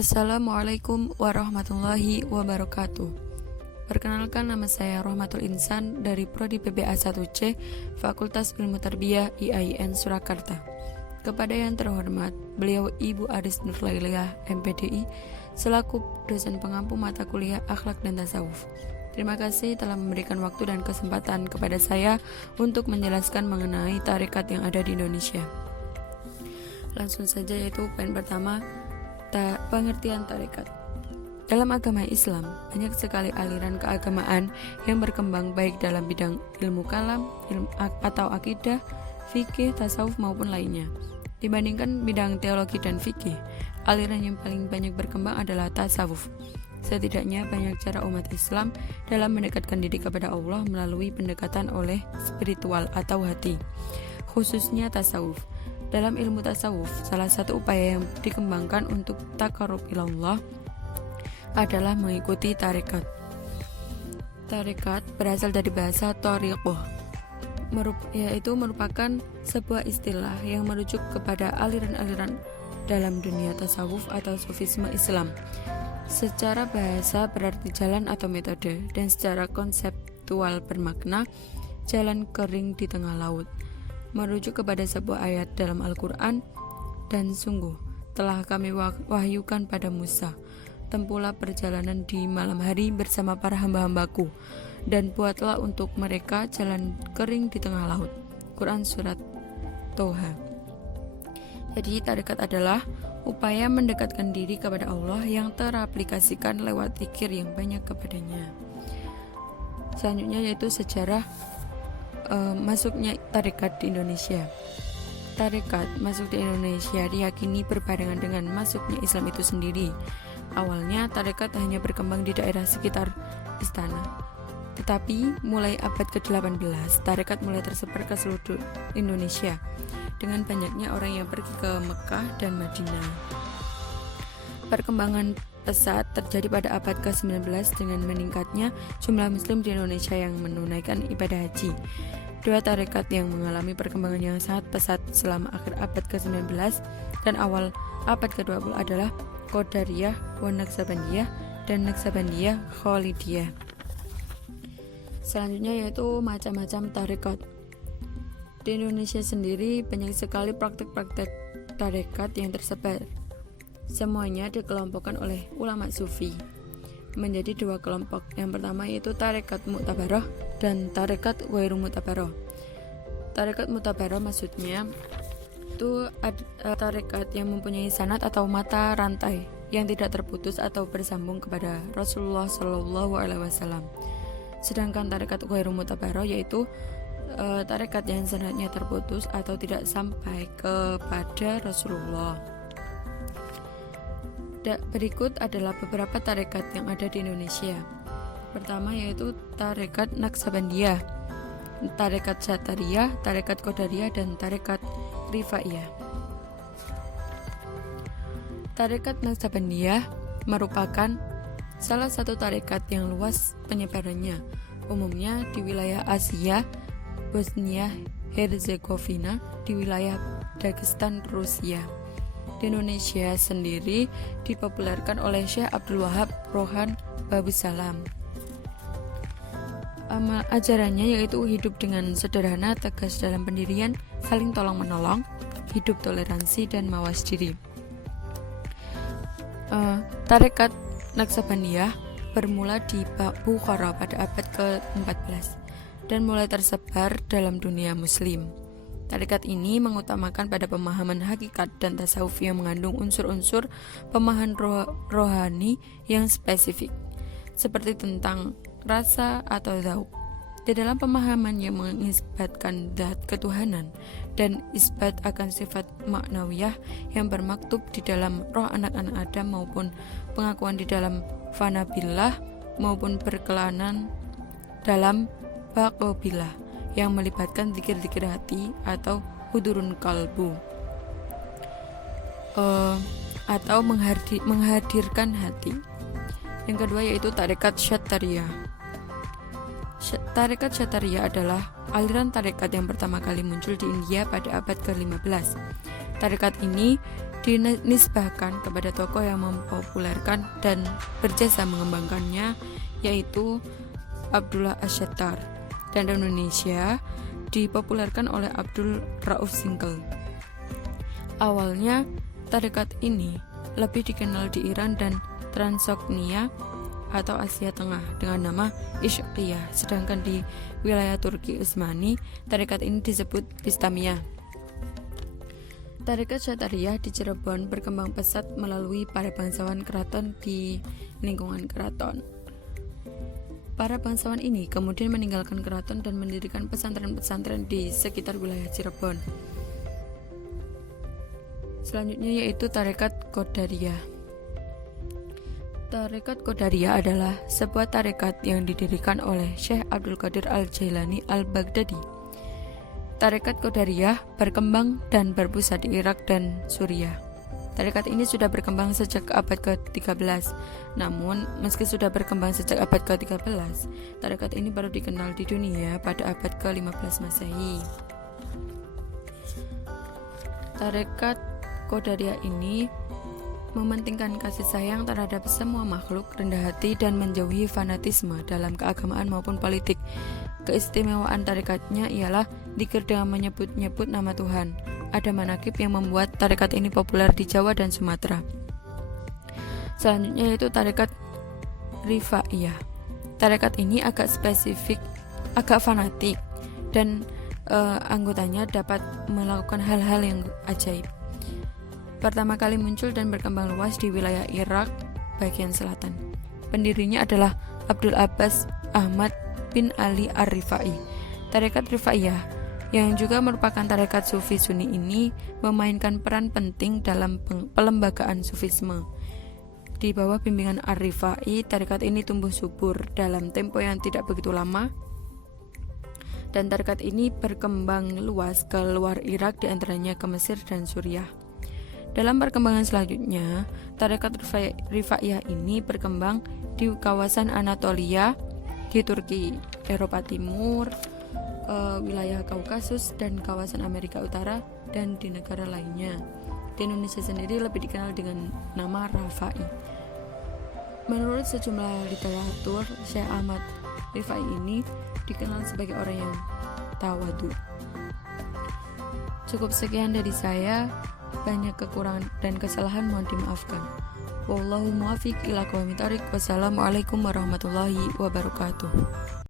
Assalamualaikum warahmatullahi wabarakatuh. Perkenalkan, nama saya Rohmatul Insan dari Prodi PBA 1C Fakultas Ilmu Tarbiyah IAIN Surakarta. Kepada yang terhormat, beliau Ibu Aris Nurlailiyah MPDI selaku dosen pengampu mata kuliah Akhlak dan Tasawuf. Terima kasih telah memberikan waktu dan kesempatan kepada saya untuk menjelaskan mengenai tarekat yang ada di Indonesia. Langsung saja, yaitu poin pertama, pengertian tarekat. Dalam agama Islam, banyak sekali aliran keagamaan yang berkembang baik dalam bidang ilmu kalam, atau akidah, fikih, tasawuf maupun lainnya. Dibandingkan bidang teologi dan fikih, aliran yang paling banyak berkembang adalah tasawuf. Setidaknya banyak cara umat Islam dalam mendekatkan diri kepada Allah melalui pendekatan oleh spiritual atau hati, khususnya tasawuf. Dalam ilmu tasawuf, salah satu upaya yang dikembangkan untuk taqarrub ilallah adalah mengikuti tarekat. Tarekat berasal dari bahasa thariqah, yaitu merupakan sebuah istilah yang merujuk kepada aliran-aliran dalam dunia tasawuf atau sufisme Islam. Secara bahasa berarti jalan atau metode, dan secara konseptual bermakna jalan kering di tengah laut, merujuk kepada sebuah ayat dalam Al-Quran, dan sungguh telah kami wahyukan pada Musa, tempuhlah perjalanan di malam hari bersama para hamba-hambaku, dan buatlah untuk mereka jalan kering di tengah laut. Quran Surat Toha. Jadi tarekat adalah upaya mendekatkan diri kepada Allah yang teraplikasikan lewat zikir yang banyak kepadanya. Selanjutnya yaitu sejarah masuknya tarekat di Indonesia. Tarekat masuk di Indonesia diyakini berbarengan dengan masuknya Islam itu sendiri. Awalnya tarekat hanya berkembang di daerah sekitar istana. Tetapi mulai abad ke-18, tarekat mulai tersebar ke seluruh Indonesia dengan banyaknya orang yang pergi ke Mekah dan Madinah. Perkembangan pesat terjadi pada abad ke-19 dengan meningkatnya jumlah muslim di Indonesia yang menunaikan ibadah haji. Dua tarekat yang mengalami perkembangan yang sangat pesat selama akhir abad ke-19 dan awal abad ke-20 adalah Qadariyah wa Naqsabandiyah dan Naqsabandiyah Khalidiyah. Selanjutnya yaitu macam-macam tarekat. Di Indonesia sendiri banyak sekali praktek-praktek tarekat yang tersebar. Semuanya dikelompokkan oleh ulama sufi menjadi dua kelompok. Yang pertama yaitu tarekat Mu'tabaroh dan tarekat Ghairu Mu'tabaroh. Tarekat Mu'tabaroh maksudnya itu tarekat yang mempunyai sanad atau mata rantai yang tidak terputus atau bersambung kepada Rasulullah SAW. Sedangkan tarekat Ghairu Mu'tabaroh yaitu tarekat yang sanadnya terputus atau tidak sampai kepada Rasulullah. Berikut adalah beberapa tarekat yang ada di Indonesia. Pertama yaitu tarekat Naqsabandiyah, tarekat Syatariyah, tarekat Qadariyah, dan tarekat Rifaiyah. Tarekat Naqsabandiyah merupakan salah satu tarekat yang luas penyebarannya, umumnya di wilayah Asia, Bosnia Herzegovina, di wilayah Dagestan, Rusia. Di Indonesia sendiri dipopulerkan oleh Syekh Abdul Wahab Rohan Babussalam. Ajarannya yaitu hidup dengan sederhana, tegas dalam pendirian, saling tolong-menolong, hidup toleransi, dan mawas diri. Tarekat Naqsabandiyah bermula di Bukhara pada abad ke-14 dan mulai tersebar dalam dunia muslim. Tarekat ini mengutamakan pada pemahaman hakikat dan tasawuf yang mengandung unsur-unsur pemahaman rohani yang spesifik, seperti tentang rasa atau dzauq. Di dalam pemahaman yang mengisbatkan zat ketuhanan dan isbat akan sifat maknawiyah yang bermaktub di dalam roh anak-anak Adam, maupun pengakuan di dalam fana billah maupun berkelana dalam baqobillah yang melibatkan zikir-zikir hati atau hudurun kalbu, atau menghadirkan hati. Yang kedua yaitu tarekat Syatariyah. Tarekat Syatariyah adalah aliran tarekat yang pertama kali muncul di India pada abad ke-15. Tarekat ini dinisbahkan kepada tokoh yang mempopulerkan dan berjasa mengembangkannya, yaitu Abdullah Asyattar, dan di Indonesia dipopulerkan oleh Abdul Rauf Singkel. Awalnya tarekat ini lebih dikenal di Iran dan Transoknia atau Asia Tengah dengan nama Isyqiyah, sedangkan di wilayah Turki Utsmani tarekat ini disebut Bistamiyah. Tarekat Syattariyah di Cirebon berkembang pesat melalui para bangsawan keraton di lingkungan keraton. Para bangsawan ini kemudian meninggalkan keraton dan mendirikan pesantren-pesantren di sekitar wilayah Cirebon. Selanjutnya yaitu Tarekat Qadariyah. Tarekat Qadariyah adalah sebuah tarekat yang didirikan oleh Syekh Abdul Qadir Al-Jailani Al-Baghdadi. Tarekat Qadariyah berkembang dan berpusat di Irak dan Suriah. Tarekat ini sudah berkembang sejak abad ke-13. Namun, meski sudah berkembang sejak abad ke-13, tarekat ini baru dikenal di dunia pada abad ke-15 Masehi. Tarekat Qadariyah ini mementingkan kasih sayang terhadap semua makhluk, rendah hati, dan menjauhi fanatisme dalam keagamaan maupun politik. Keistimewaan tarekatnya ialah dzikir dengan menyebut-nyebut nama Tuhan. Ada manakib yang membuat tarekat ini populer di Jawa dan Sumatera. Selanjutnya yaitu tarekat Rifaiyah. Tarekat ini agak spesifik, agak fanatik, dan anggotanya dapat melakukan hal-hal yang ajaib. Pertama kali muncul dan berkembang luas di wilayah Irak bagian selatan. Pendirinya adalah Abdul Abbas Ahmad bin Ali Ar-Rifai. Tarekat Rifaiyah, yang juga merupakan tarekat Sufi Sunni ini, memainkan peran penting dalam pelembagaan Sufisme. Di bawah bimbingan Ar-Rifai, tarekat ini tumbuh subur dalam tempo yang tidak begitu lama, dan tarekat ini berkembang luas ke luar Irak, diantaranya ke Mesir dan Suriah. Dalam perkembangan selanjutnya, tarekat Rifaiyah ini berkembang di kawasan Anatolia, di Turki, Eropa Timur, wilayah Kaukasus, dan kawasan Amerika Utara, dan di negara lainnya. Di Indonesia sendiri lebih dikenal dengan nama Rafai. Menurut sejumlah literatur, Syekh Ahmad Rifai ini dikenal sebagai orang yang tawadu. Cukup sekian dari saya. Banyak kekurangan dan kesalahan mohon dimaafkan. Wallahu muwaffiq ila aqwamit thoriq. Wassalamualaikum warahmatullahi wabarakatuh.